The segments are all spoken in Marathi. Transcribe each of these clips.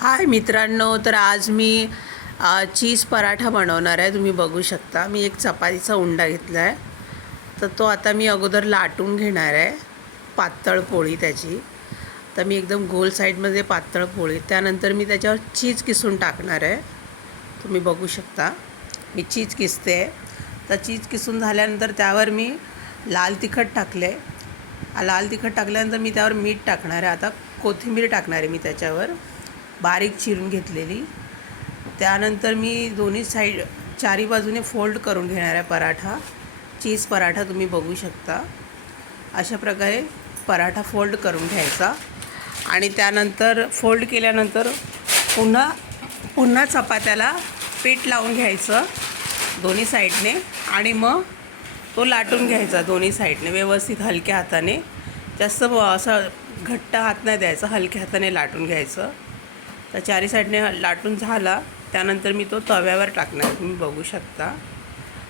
हाय मित्रांनो तर आज मी चीज पराठा बनवणार आहे. तुम्ही बघू शकता. मी एक चपातीचा उंडा घेतला आहे तर तो आता मी अगोदर लाटून घेणार आहे. पातळ पोळी त्याची. तर मी एकदम गोल साईडमध्ये पातळ पोळी त्यानंतर मी त्याच्यावर चीज किसून टाकणार आहे. तुम्ही बघू शकता. मी चीज किसते. आहे तर चीज किसून झाल्यानंतर त्यावर मी लाल तिखट टाकले लाल तिखट टाकल्यानंतर मी त्यावर मीठ टाकणार आहे. आता कोथिंबीर टाकणार आहे मी त्याच्यावर. बारीक चिरून घेतलेली. त्यानंतर मी दोन्ही साईड चारी बाजूने फोल्ड करून घेणार आहे पराठा. चीज पराठा तुम्ही बघू शकता. अशा प्रकारे पराठा फोल्ड करून घ्यायचा. आणि त्यानंतर फोल्ड केल्यानंतर पुन्हा पुन्हा चपात्याला पीठ लावून घ्यायचं दोन्ही साईडने आणि मग तो लाटून घ्यायचा दोन्ही साईडने व्यवस्थित हलक्या हाताने. जास्त असं घट्ट हात नाही द्यायचा हलक्या हाताने लाटून घ्यायचं. तर चारी साईडने लाटून झाला. त्यानंतर मी तो तव्यावर टाकणार. तुम्ही बघू शकता.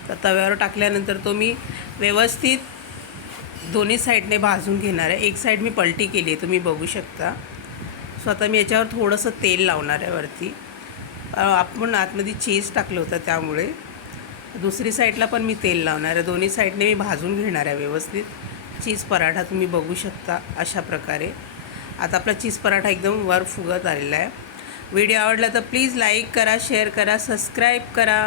तर तव्यावर टाकल्यानंतर तो मी व्यवस्थित दोन्ही साईडने भाजून घेणार आहे. एक साईड मी पलटी केली आहे. तुम्ही बघू शकता. सो आता मी याच्यावर थोडंसं तेल लावणार आहे वरती. आपण आतमध्ये चीज टाकलं होतं त्यामुळे. दुसरी साईडला पण मी तेल लावणार आहे. दोन्ही साईडने मी भाजून घेणार आहे व्यवस्थित. चीज पराठा तुम्ही बघू शकता अशा प्रकारे. आता आपला चीज पराठा एकदम वर फुगत आलेला आहे. व्हिडिओ आवडला तर प्लीज लाईक करा शेअर करा सबस्क्राईब करा.